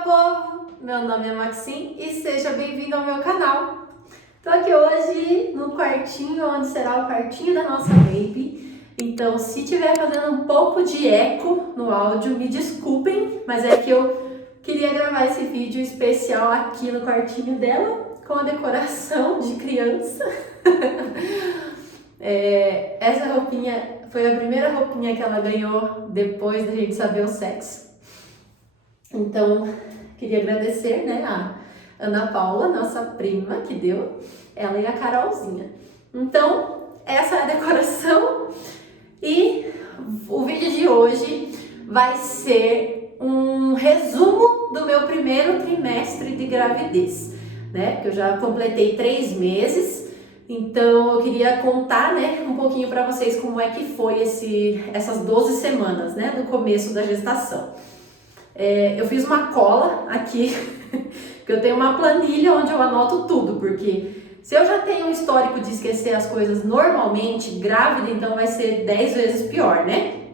meu povo! Meu nome é Maxine e seja bem-vindo ao meu canal. Tô aqui hoje no quartinho, onde será o quartinho da nossa baby. Então, se estiver fazendo um pouco de eco no áudio, me desculpem, mas é que eu queria gravar esse vídeo especial aqui no quartinho dela, com a decoração de criança. Essa roupinha foi a primeira roupinha que ela ganhou depois da gente saber o sexo. Então, queria agradecer, né, a Ana Paula, nossa prima, que deu, ela e a Carolzinha. Então, essa é a decoração e o vídeo de hoje vai ser um resumo do meu primeiro trimestre de gravidez, né, porque eu já completei 3 meses, então eu queria contar, né, um pouquinho para vocês como é que foi essas 12 semanas, né, do começo da gestação. Eu fiz uma cola aqui, que eu tenho uma planilha onde eu anoto tudo, porque se eu já tenho um histórico de esquecer as coisas normalmente, grávida, então vai ser 10 vezes pior, né?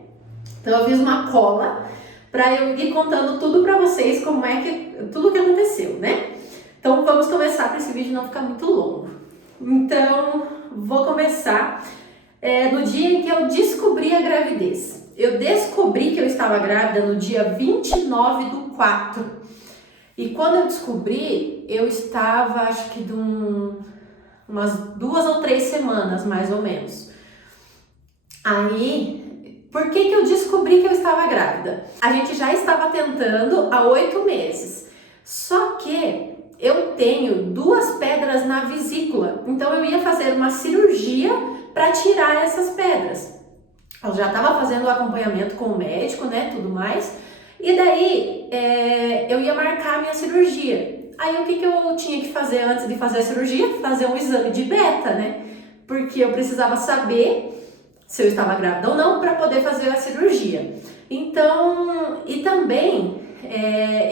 Então eu fiz uma cola para eu ir contando tudo para vocês, como é que tudo que aconteceu, né? Então vamos começar para esse vídeo não ficar muito longo. Então vou começar no dia em que eu descobri a gravidez. Eu descobri que eu estava grávida no dia 29/4. E quando eu descobri, eu estava, acho que de umas 2 ou 3 semanas, mais ou menos. Aí, por que eu descobri que eu estava grávida? A gente já estava tentando há 8 meses. Só que eu tenho 2 pedras na vesícula. Então eu ia fazer uma cirurgia para tirar essas pedras. Eu já estava fazendo o acompanhamento com o médico, né, tudo mais, e daí eu ia marcar a minha cirurgia. Aí o que eu tinha que fazer antes de fazer a cirurgia? Fazer um exame de beta, né, porque eu precisava saber se eu estava grávida ou não para poder fazer a cirurgia. Então, e também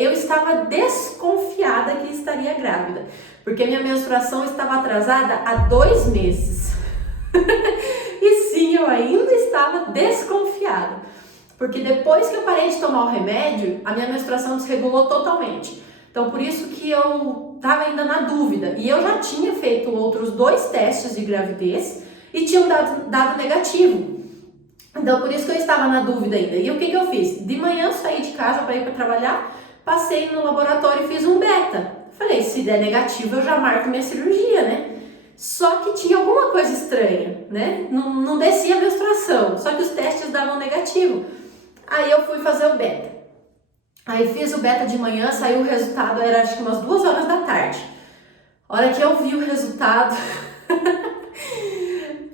eu estava desconfiada que estaria grávida, porque minha menstruação estava atrasada há 2 meses. E sim, eu ainda estava desconfiada, porque depois que eu parei de tomar o remédio, a minha menstruação desregulou totalmente. Então, por isso que eu estava ainda na dúvida. E eu já tinha feito outros 2 testes de gravidez e tinham dado negativo. Então, por isso que eu estava na dúvida ainda. E o que eu fiz? De manhã eu saí de casa para ir para trabalhar, passei no laboratório e fiz um beta. Falei, se der negativo, eu já marco minha cirurgia, né? Só que tinha alguma coisa estranha, né? Não descia a menstruação, só que os testes davam negativo. Aí eu fui fazer o beta. Aí fiz o beta de manhã, saiu o resultado, era acho que umas 2 horas da tarde. A hora que eu vi o resultado,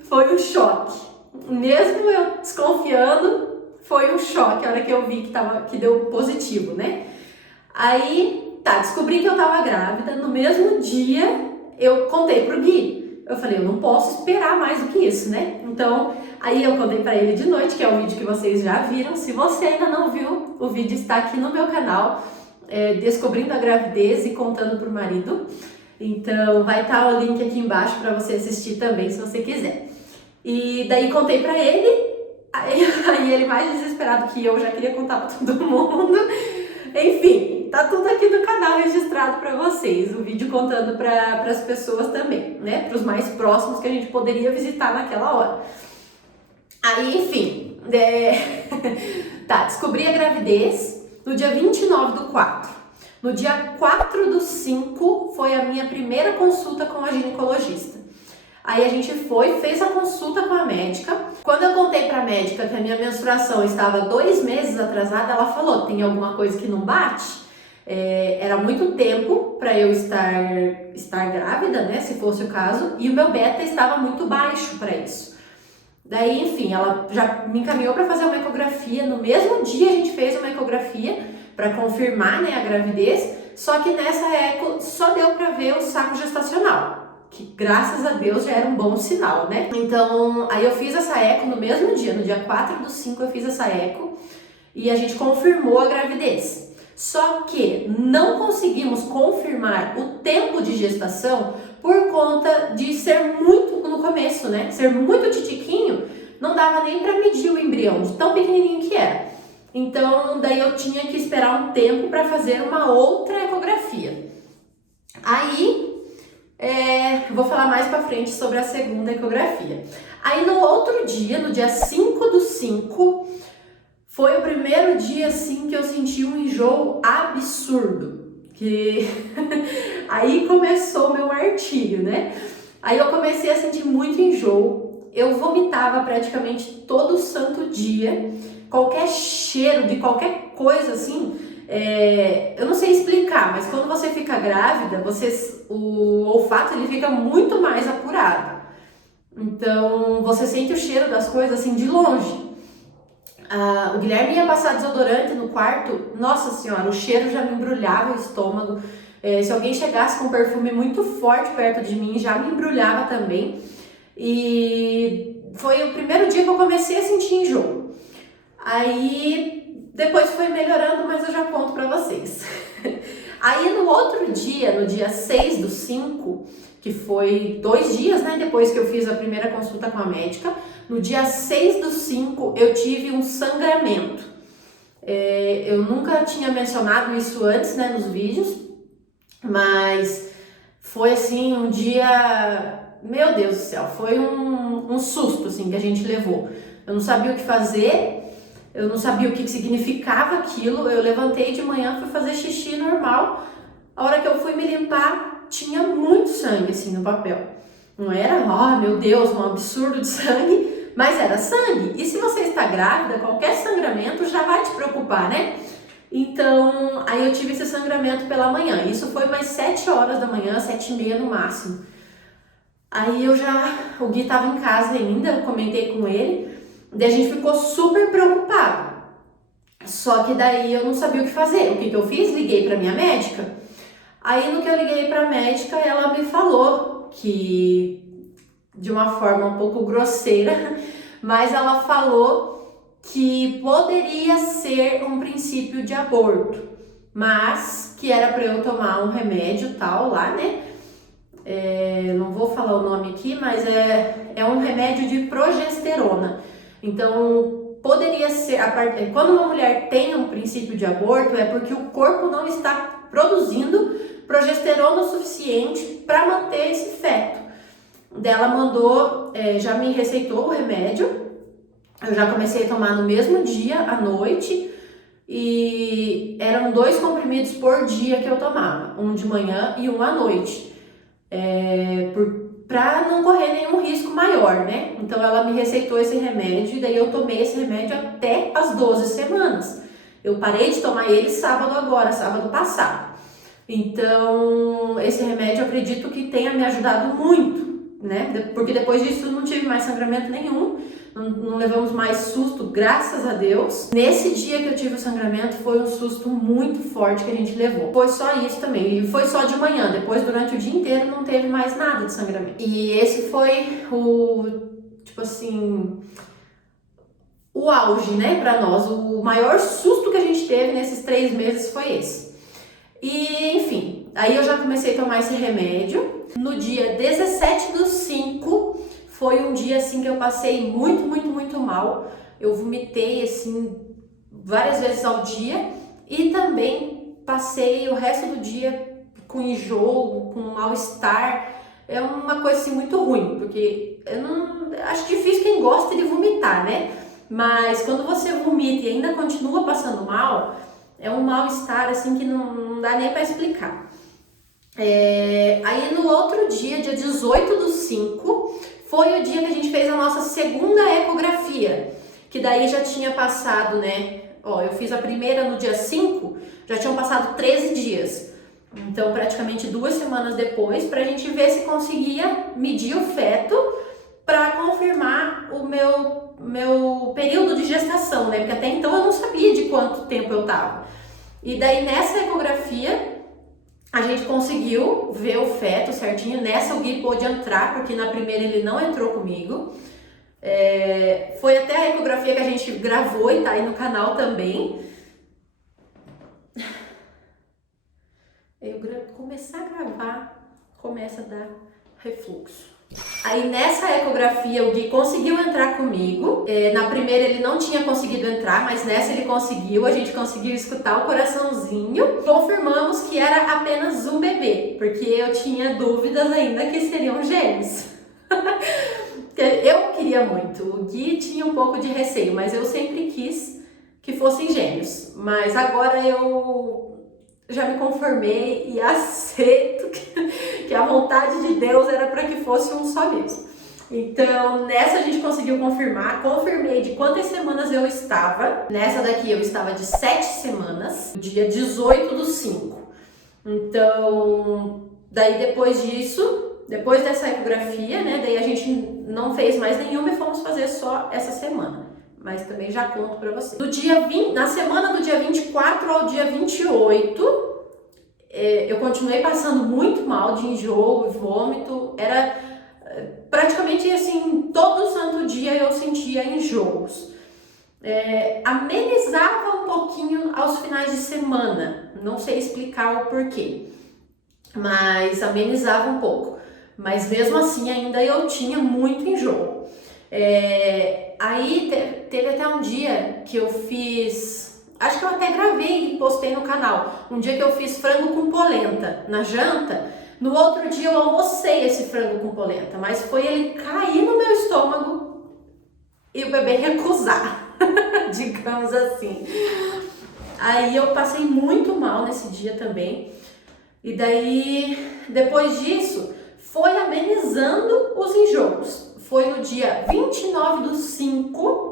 foi um choque. Mesmo eu desconfiando, foi um choque a hora que eu vi que deu positivo, né? Aí, descobri que eu tava grávida. No mesmo dia, eu contei pro Gui. Eu falei, eu não posso esperar mais do que isso, né? Então, aí eu contei pra ele de noite, que é o vídeo que vocês já viram. Se você ainda não viu, o vídeo está aqui no meu canal, Descobrindo a Gravidez e Contando pro Marido. Então, vai estar o link aqui embaixo pra você assistir também, se você quiser. E daí contei pra ele, aí ele mais desesperado que eu, já queria contar pra todo mundo. Enfim, tá tudo aqui no canal registrado para vocês, o vídeo contando para as pessoas também, né? Para os mais próximos que a gente poderia visitar naquela hora. Aí, enfim, descobri a gravidez no dia 29/4. No dia 4/5 foi a minha primeira consulta com a ginecologista. Aí a gente fez a consulta com a médica. Quando eu contei pra médica que a minha menstruação estava 2 meses atrasada, ela falou, tem alguma coisa que não bate? Era muito tempo para eu estar grávida, né, se fosse o caso, e o meu beta estava muito baixo para isso. Daí, enfim, ela já me encaminhou para fazer uma ecografia. No mesmo dia a gente fez uma ecografia para confirmar, né, a gravidez, só que nessa eco só deu para ver o saco gestacional, que graças a Deus já era um bom sinal, né? Então, aí eu fiz essa eco no mesmo dia, no dia 4/5 eu fiz essa eco e a gente confirmou a gravidez. Só que não conseguimos confirmar o tempo de gestação por conta de ser muito no começo, né? Ser muito titiquinho, não dava nem para medir o embrião, de tão pequenininho que era. Então, daí eu tinha que esperar um tempo para fazer uma outra ecografia. Aí, vou falar mais para frente sobre a segunda ecografia. Aí no outro dia, no dia 5/5, foi o primeiro dia assim que eu senti um enjoo absurdo. Que aí começou o meu martírio, né? Aí eu comecei a sentir muito enjoo. Eu vomitava praticamente todo santo dia. Qualquer cheiro de qualquer coisa assim, eu não sei explicar, mas quando você fica grávida, o olfato ele fica muito mais apurado. Então você sente o cheiro das coisas assim de longe. O Guilherme ia passar desodorante no quarto, nossa senhora, o cheiro já me embrulhava o estômago. Se alguém chegasse com um perfume muito forte perto de mim, já me embrulhava também. E foi o primeiro dia que eu comecei a sentir enjoo. Aí depois foi melhorando, mas eu já conto pra vocês. Aí no outro dia, no dia 6/5, que foi 2 dias, né, depois que eu fiz a primeira consulta com a médica, no dia 6/5 eu tive um sangramento. Eu nunca tinha mencionado isso antes, né, nos vídeos, mas foi assim um dia, meu Deus do céu, foi um susto assim que a gente levou. Eu não sabia o que fazer. Eu não sabia o que significava aquilo. Eu levantei de manhã, fui fazer xixi normal. A hora que eu fui me limpar, tinha muito sangue assim no papel. Não era, meu Deus, um absurdo de sangue, mas era sangue. E se você está grávida, qualquer sangramento já vai te preocupar, né? Então, aí eu tive esse sangramento pela manhã. Isso foi mais 7 horas da manhã, 7h30 no máximo. Aí o Gui estava em casa ainda, eu comentei com ele. Daí a gente ficou super preocupado. Só que daí eu não sabia o que fazer. O que eu fiz? Liguei para minha médica. Aí no que eu liguei para a médica, ela me falou que, de uma forma um pouco grosseira, mas ela falou que poderia ser um princípio de aborto, mas que era para eu tomar um remédio tal lá, né? Não vou falar o nome aqui, mas é um remédio de progesterona. Então, poderia ser, quando uma mulher tem um princípio de aborto, é porque o corpo não está produzindo progesterona o suficiente para manter esse feto. Ela mandou, já me receitou o remédio, eu já comecei a tomar no mesmo dia, à noite, e eram 2 comprimidos por dia que eu tomava, um de manhã e um à noite. Para não correr nenhum risco maior, né? Então ela me receitou esse remédio e daí eu tomei esse remédio até as 12 semanas. Eu parei de tomar ele sábado passado. Então esse remédio eu acredito que tenha me ajudado muito, né? Porque depois disso eu não tive mais sangramento nenhum, não levamos mais susto, graças a Deus. Nesse dia que eu tive o sangramento foi um susto muito forte que a gente levou. Foi só isso também, e foi só de manhã, depois durante o dia inteiro não teve mais nada de sangramento. E esse foi o auge, né, pra nós. O maior susto que a gente teve nesses 3 meses foi esse. E enfim, aí eu já comecei a tomar esse remédio. No dia 17/5 foi um dia assim que eu passei muito, muito, muito mal. Eu vomitei assim várias vezes ao dia e também passei o resto do dia com enjoo, com mal-estar. É uma coisa assim muito ruim, porque eu não acho difícil quem gosta de vomitar, né? Mas quando você vomita e ainda continua passando mal, é um mal-estar assim que não dá nem para explicar. Aí no outro dia, dia 18/5, foi o dia que a gente fez a nossa segunda ecografia, que daí já tinha passado, né? Eu fiz a primeira no dia 5, já tinham passado 13 dias. Então, praticamente 2 semanas depois, pra gente ver se conseguia medir o feto para confirmar o meu período de gestação, né? Porque até então eu não sabia de quanto tempo eu tava. E daí nessa ecografia a gente conseguiu ver o feto certinho. Nessa o Gui pôde entrar, porque na primeira ele não entrou comigo. Foi até a ecografia que a gente gravou e tá aí no canal também. Eu começar a gravar, começa a dar refluxo. Aí nessa ecografia o Gui conseguiu entrar comigo. Na primeira ele não tinha conseguido entrar, mas nessa ele conseguiu. A gente conseguiu escutar o coraçãozinho. Confirmamos que era apenas um bebê, porque eu tinha dúvidas ainda que seriam gêmeos. Eu queria muito. O Gui tinha um pouco de receio, mas eu sempre quis que fossem gêmeos. Mas agora eu já me conformei e aceito que a vontade de Deus era para que fosse um só mesmo. Então, nessa a gente conseguiu confirmar. Confirmei de quantas semanas eu estava. Nessa daqui eu estava de 7 semanas, dia 18/5. Então, daí depois disso, depois dessa ecografia, né, daí a gente não fez mais nenhuma e fomos fazer só essa semana. Mas também já conto pra vocês. Na semana do dia 24 ao dia 28, eu continuei passando muito mal de enjoo e vômito. Era praticamente assim, todo santo dia eu sentia enjoos. Amenizava um pouquinho aos finais de semana. Não sei explicar o porquê, mas amenizava um pouco. Mas mesmo assim ainda eu tinha muito enjoo. Aí teve até um dia que eu fiz, acho que eu até gravei e postei no canal, um dia que eu fiz frango com polenta na janta. No outro dia eu almocei esse frango com polenta, mas foi ele cair no meu estômago e o bebê recusar, digamos assim. Aí eu passei muito mal nesse dia também. E daí, depois disso, foi amenizando os enjoos. Foi no dia 29/5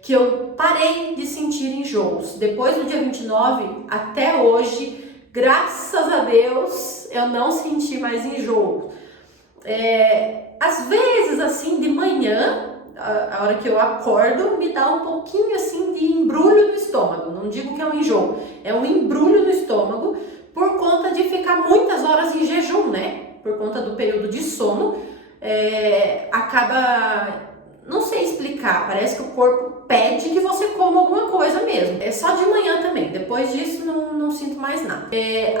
que eu parei de sentir enjoos. Depois do dia 29 até hoje, graças a Deus, eu não senti mais enjoo. Às vezes, assim, de manhã, a hora que eu acordo, me dá um pouquinho assim de embrulho no estômago. Não digo que é um enjoo, é um embrulho no estômago por conta de ficar muitas horas em jejum, né? Por conta do período de sono. Acaba, não sei explicar, parece que o corpo pede que você coma alguma coisa mesmo. É só de manhã também, depois disso não sinto mais nada.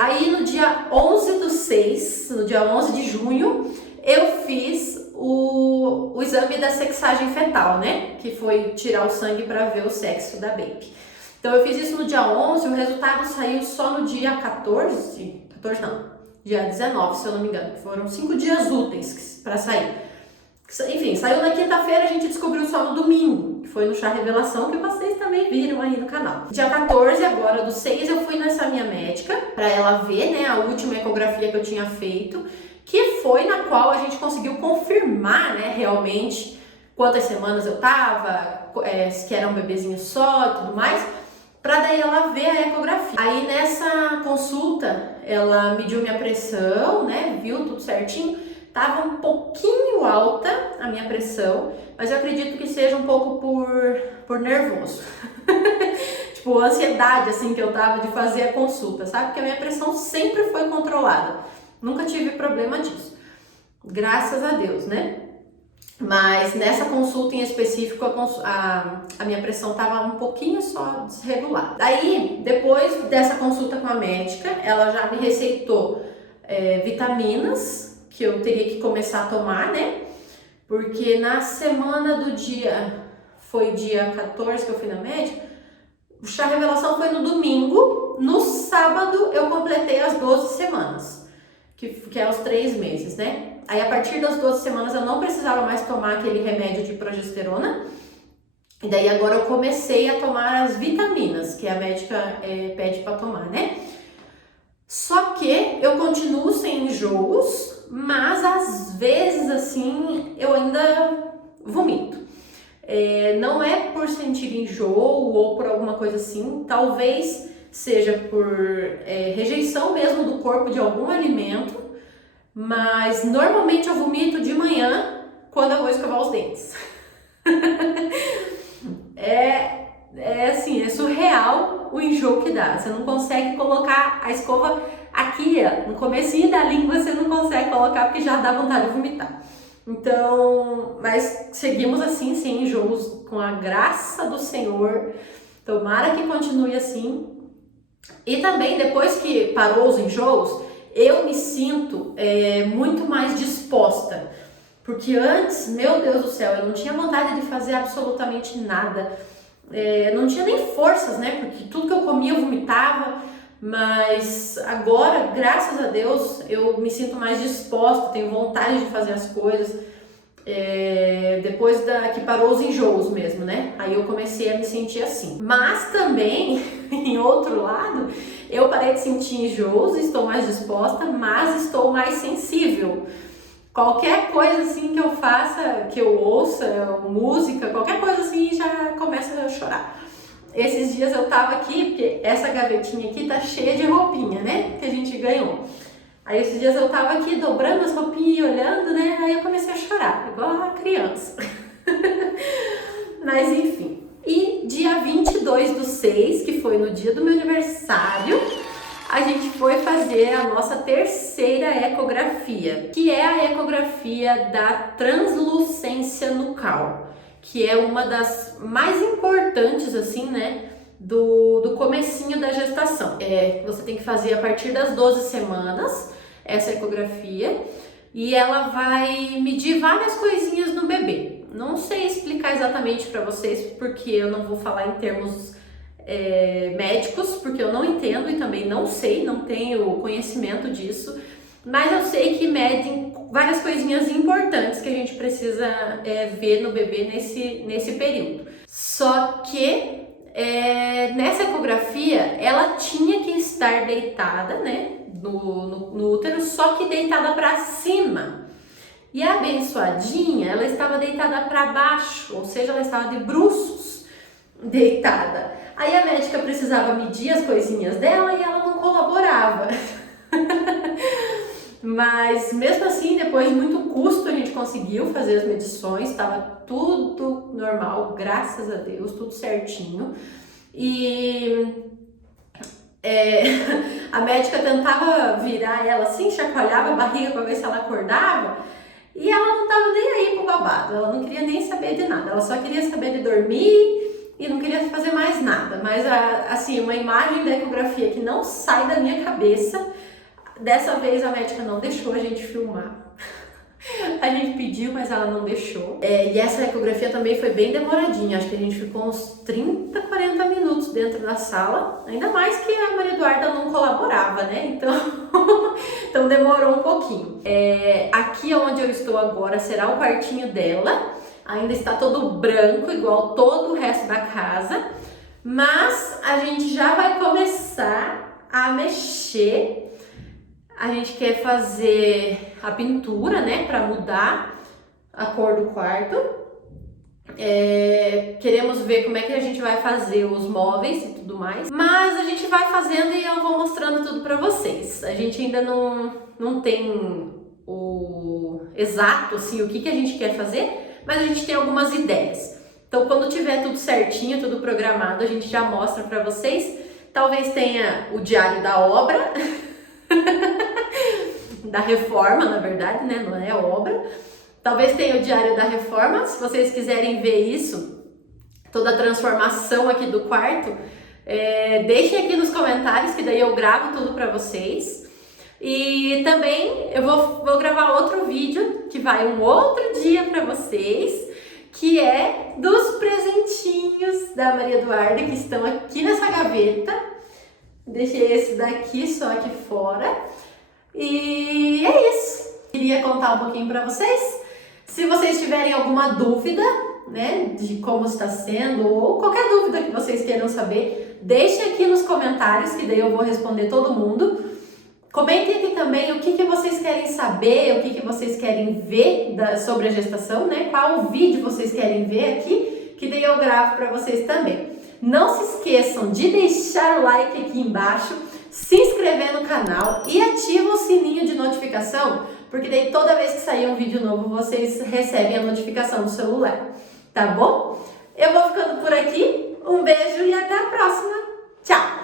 Aí no dia 11/6, no dia 11 de junho, eu fiz o exame da sexagem fetal, né? Que foi tirar o sangue para ver o sexo da baby. Então eu fiz isso no dia 11, o resultado saiu só no dia 14 não. Dia 19, se eu não me engano. Foram 5 dias úteis para sair. Enfim, saiu na quinta-feira, a gente descobriu só no domingo, que foi no Chá Revelação, que vocês também viram aí no canal. Dia 14, agora do 6, eu fui nessa minha médica, para ela ver, né, a última ecografia que eu tinha feito, que foi na qual a gente conseguiu confirmar, né, realmente, quantas semanas eu tava, que era um bebezinho só e tudo mais, para daí ela ver a ecografia. Aí nessa consulta, ela mediu minha pressão, né, viu tudo certinho. Tava um pouquinho alta a minha pressão, mas eu acredito que seja um pouco por nervoso. Tipo, ansiedade, assim, que eu tava de fazer a consulta, sabe? Porque a minha pressão sempre foi controlada. Nunca tive problema disso. Graças a Deus, né? Mas nessa consulta em específico, a minha pressão estava um pouquinho só desregulada. Daí, depois dessa consulta com a médica, ela já me receitou vitaminas que eu teria que começar a tomar, né? Porque na semana do foi dia 14 que eu fui na médica, o Chá Revelação foi no domingo, no sábado eu completei as 12 semanas, que é os 3 meses, né? Aí, a partir das 12 semanas, eu não precisava mais tomar aquele remédio de progesterona. E daí, agora eu comecei a tomar as vitaminas, que a médica pede para tomar, né? Só que eu continuo sem enjoos, mas às vezes, assim, eu ainda vomito. Não é por sentir enjoo ou por alguma coisa assim, talvez seja por rejeição mesmo do corpo de algum alimento. Mas normalmente eu vomito de manhã quando eu vou escovar os dentes. Assim, é surreal o enjoo que dá. Você não consegue colocar a escova aqui, ó, no comecinho da língua, você não consegue colocar porque já dá vontade de vomitar. Então, mas seguimos assim, sem enjoos, com a graça do Senhor. Tomara que continue assim. E também, depois que parou os enjoos, eu me sinto muito mais disposta. Porque antes, meu Deus do céu, eu não tinha vontade de fazer absolutamente nada. Não tinha nem forças, né? Porque tudo que eu comia eu vomitava. Mas agora, graças a Deus, eu me sinto mais disposta, tenho vontade de fazer as coisas. Depois que parou os enjoos mesmo, né? Aí eu comecei a me sentir assim. Mas também, em outro lado, eu parei de sentir enjoos, estou mais disposta, mas estou mais sensível. Qualquer coisa assim que eu faça, que eu ouça, música, qualquer coisa assim, já começa a chorar. Esses dias eu tava aqui, porque essa gavetinha aqui tá cheia de roupinha, né? Que a gente ganhou. Aí esses dias eu tava aqui dobrando as roupinhas e olhando, né? Aí eu comecei a chorar, igual uma criança. Mas enfim. E dia 22/6, que foi no dia do meu aniversário, a gente foi fazer a nossa terceira ecografia, que é a ecografia da translucência nucal, que é uma das mais importantes, assim, né, do comecinho da gestação. Você tem que fazer a partir das 12 semanas essa ecografia e ela vai medir várias coisinhas no bebê. Não sei explicar exatamente para vocês, porque eu não vou falar em termos médicos, porque eu não entendo e também não sei, não tenho conhecimento disso, mas eu sei que medem várias coisinhas importantes que a gente precisa ver no bebê nesse período. Só que nessa ecografia ela tinha que estar deitada, né, no útero, só que deitada para cima. E a abençoadinha, ela estava deitada para baixo, ou seja, ela estava de bruços deitada. Aí a médica precisava medir as coisinhas dela e ela não colaborava. Mas mesmo assim, depois de muito custo, a gente conseguiu fazer as medições, estava tudo normal, graças a Deus, tudo certinho. E a médica tentava virar ela assim, chacoalhava a barriga para ver se ela acordava, e ela não estava nem aí pro babado, ela não queria nem saber de nada, ela só queria saber de dormir e não queria fazer mais nada. Mas assim, uma imagem da ecografia que não sai da minha cabeça. Dessa vez a médica não deixou a gente filmar. A gente pediu, mas ela não deixou. E essa ecografia também foi bem demoradinha. Acho que a gente ficou uns 30, 40 minutos dentro da sala. Ainda mais que a Maria Eduarda não colaborava, né? Então demorou um pouquinho. Aqui onde eu estou agora será o quartinho dela. Ainda está todo branco, igual todo o resto da casa. Mas a gente já vai começar a mexer. A gente quer fazer a pintura, né, para mudar a cor do quarto. Queremos ver como é que a gente vai fazer os móveis e tudo mais. Mas a gente vai fazendo e eu vou mostrando tudo para vocês. A gente ainda não tem o exato, assim, o que a gente quer fazer, mas a gente tem algumas ideias. Então, quando tiver tudo certinho, tudo programado, a gente já mostra para vocês. Talvez tenha o diário da obra. Da reforma, na verdade, né? Não é obra. Talvez tenha o diário da reforma, se vocês quiserem ver isso, toda a transformação aqui do quarto, deixem aqui nos comentários, que daí eu gravo tudo pra vocês. E também eu vou gravar outro vídeo, que vai um outro dia pra vocês, que é dos presentinhos da Maria Eduarda, que estão aqui nessa gaveta. Deixei esse daqui só aqui fora. E é isso. Queria contar um pouquinho para vocês. Se vocês tiverem alguma dúvida, né, de como está sendo, ou qualquer dúvida que vocês queiram saber, deixem aqui nos comentários, que daí eu vou responder todo mundo. Comentem aqui também o que vocês querem saber, o que vocês querem ver sobre a gestação, né? Qual vídeo vocês querem ver aqui, que daí eu gravo para vocês também. Não se esqueçam de deixar o like aqui embaixo, se inscrever no canal e ativa o sininho de notificação, porque daí toda vez que sair um vídeo novo, vocês recebem a notificação do celular, tá bom? Eu vou ficando por aqui, um beijo e até a próxima. Tchau!